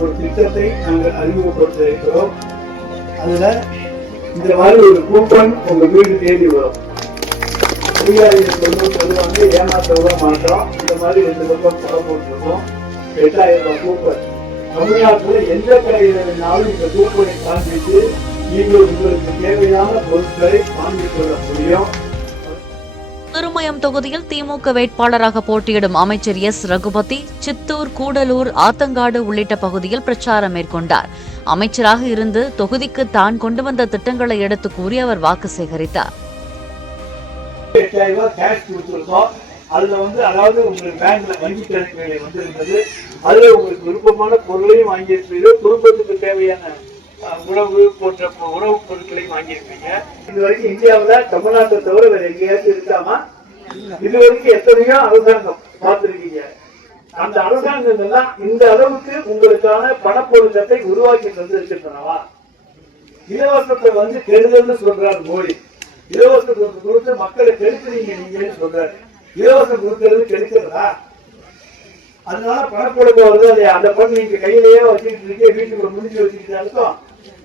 ஒரு திட்டத்தை நாங்கள் அறிமுகப்படுத்த இருக்கிறோம். அதுல இந்த மாதிரி ஒரு கூப்பன் உங்க வீடு தேடி வரும். அதிகாரிகள் சொல்லுவாங்க ஏமாற்றவங்க மாற்றம். இந்த மாதிரி 2 பக்கம் படம் போட்டிருக்கோம். 8000 ரூபாய் கூப்பன். தமிழ்நாட்டுல எந்த கடையினாலும் இந்த கூப்பனை காண்பித்து நீங்கள் உங்களுக்கு தேவையான பொருட்களை வாங்கிக் கொள்ள முடியும். திருமயம் தொகுதியில் திமுக வேட்பாளராக போட்டியிடும் அமைச்சர் எஸ் ரகுபதி சித்தூர், கூடலூர், ஆத்தங்காடு உள்ளிட்ட பகுதியில் பிரச்சாரம் மேற்கொண்டார். அமைச்சராக இருந்து தொகுதிக்கு தான் கொண்டு வந்த திட்டங்களை எடுத்து கூறி அவர் வாக்கு சேகரித்தார். அதுல அதாவது உங்களுக்கு பேங்க்ல வங்கி கணக்குகளை வந்திருந்தது. அதுல உங்களுக்கு விருப்பமான பொருளையும் வாங்கியிருப்பீங்க, குடும்பத்துக்கு தேவையான உணவு போன்ற உணவுப் பொருட்களையும் வாங்கியிருப்பீங்க. இதுவரைக்கும் இந்தியாவில தமிழ்நாட்டை தவிர வேற எங்கேயாச்சும் இருக்காமா? இதுவரைக்கும் எத்தனையோ அரசாங்கம் பார்த்திருக்கீங்க. அந்த அரசாங்கங்கள் எல்லாம் இந்த அளவுக்கு உங்களுக்கான பணப்பொருத்தத்தை உருவாக்கி தந்திருக்கின்றனவா? இலவசத்தை கெடுதல்னு சொல்றாரு மோடி. இலவசத்தை கொடுத்து மக்களை கெடுக்கிறீங்க நீங்களே சொல்றாரு. இலவசம் கொடுக்கிறது கெடுக்கிறதா? அதனால பணப்புழக்கம் வருது. அந்த பணம் நீங்க கையிலேயே வச்சுக்கிட்டு இருக்கே, வீட்டுக்குள்ள முடிச்சு வச்சுக்கிட்டாலும்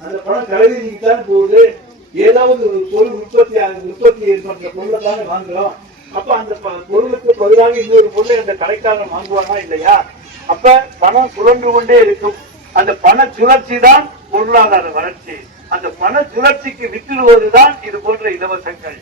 அந்த பணம் கலவீதிக்கு தான் போகுது. ஏதாவது ஒரு பொருள் உற்பத்தி ஏற்படுற பொருளை தானே வாங்குறோம். அப்ப அந்த பொருளுக்கு பதிலாக இன்னொரு பொருளை அந்த கடைக்காரன் வாங்குவானா இல்லையா? அப்ப பணம் சுழன்று கொண்டே இருக்கும். அந்த பண சுழற்சி தான் பொருளாதார வளர்ச்சி. அந்த பண சுழற்சிக்கு விட்டுடுவதுதான் இது போன்ற இலவசங்கள்.